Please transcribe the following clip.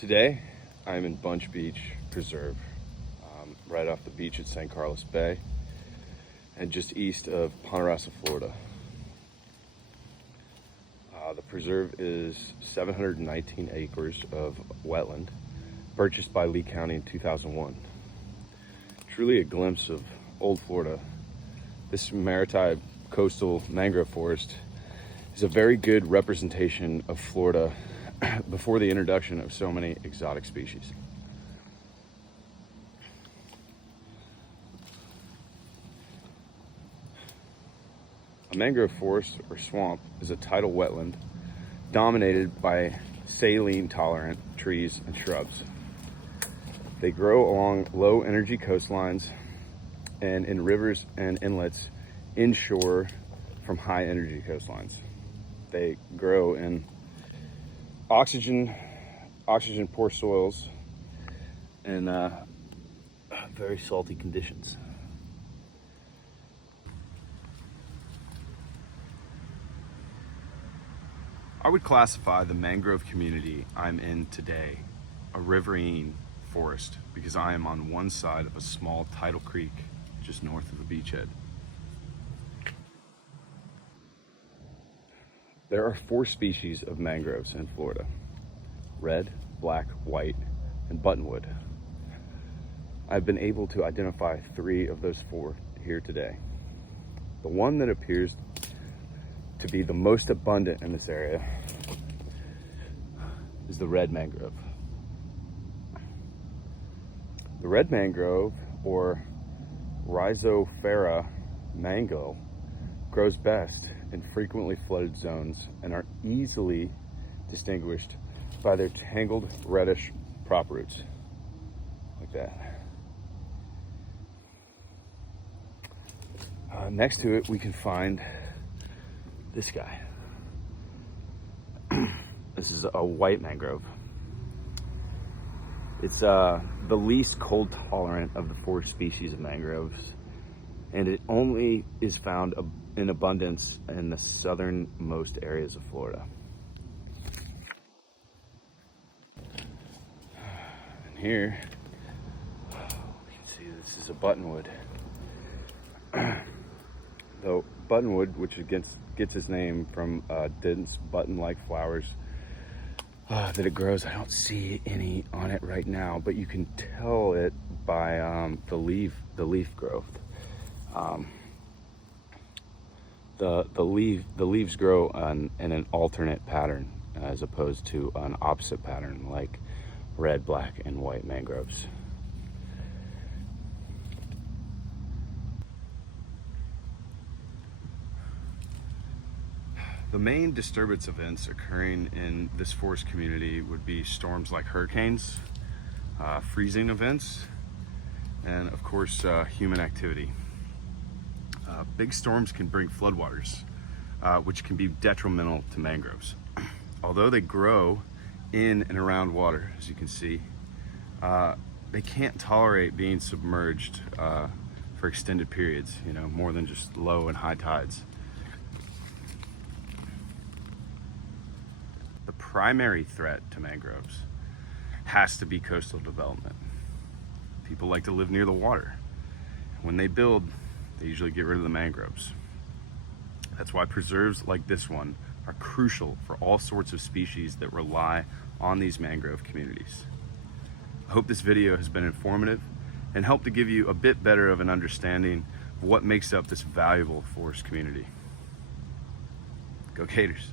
Today, I'm in Bunche Beach Preserve, right off the beach at San Carlos Bay and just east of Ponderosa, Florida. The preserve is 719 acres of wetland, purchased by Lee County in 2001. Truly a glimpse of old Florida. This maritime coastal mangrove forest is a very good representation of Florida before the introduction of so many exotic species. A mangrove forest or swamp is a tidal wetland dominated by saline-tolerant trees and shrubs. They grow along low-energy coastlines and in rivers and inlets inshore from high-energy coastlines. They grow in oxygen-poor soils and very salty conditions. I would classify the mangrove community I'm in today a riverine forest because I am on one side of a small tidal creek just north of the beachhead. There are 4 species of mangroves in Florida: red, black, white, and buttonwood. I've been able to identify 3 of those 4 here today. The one that appears to be the most abundant in this area is the red mangrove. The red mangrove, or Rhizoptera mango, grows best in frequently flooded zones and are easily distinguished by their tangled reddish prop roots, like that. Next to it, we can find this guy. This is a white mangrove. It's the least cold tolerant of the 4 species of mangroves, and it only is found in abundance in the southernmost areas of Florida. And here, we can see this is a buttonwood. Though buttonwood, which gets its name from dense button-like flowers that it grows. I don't see any on it right now, but you can tell it by the leaf growth. The leaves grow in an alternate pattern as opposed to an opposite pattern like red, black, and white mangroves. The main disturbance events occurring in this forest community would be storms like hurricanes, freezing events, and of course human activity. Big storms can bring floodwaters, which can be detrimental to mangroves. Although they grow in and around water, as you can see, they can't tolerate being submerged for extended periods, more than just low and high tides. The primary threat to mangroves has to be coastal development. People like to live near the water. When they build, they usually get rid of the mangroves. That's why preserves like this one are crucial for all sorts of species that rely on these mangrove communities. I hope this video has been informative and helped to give you a bit better of an understanding of what makes up this valuable forest community. Go Gators!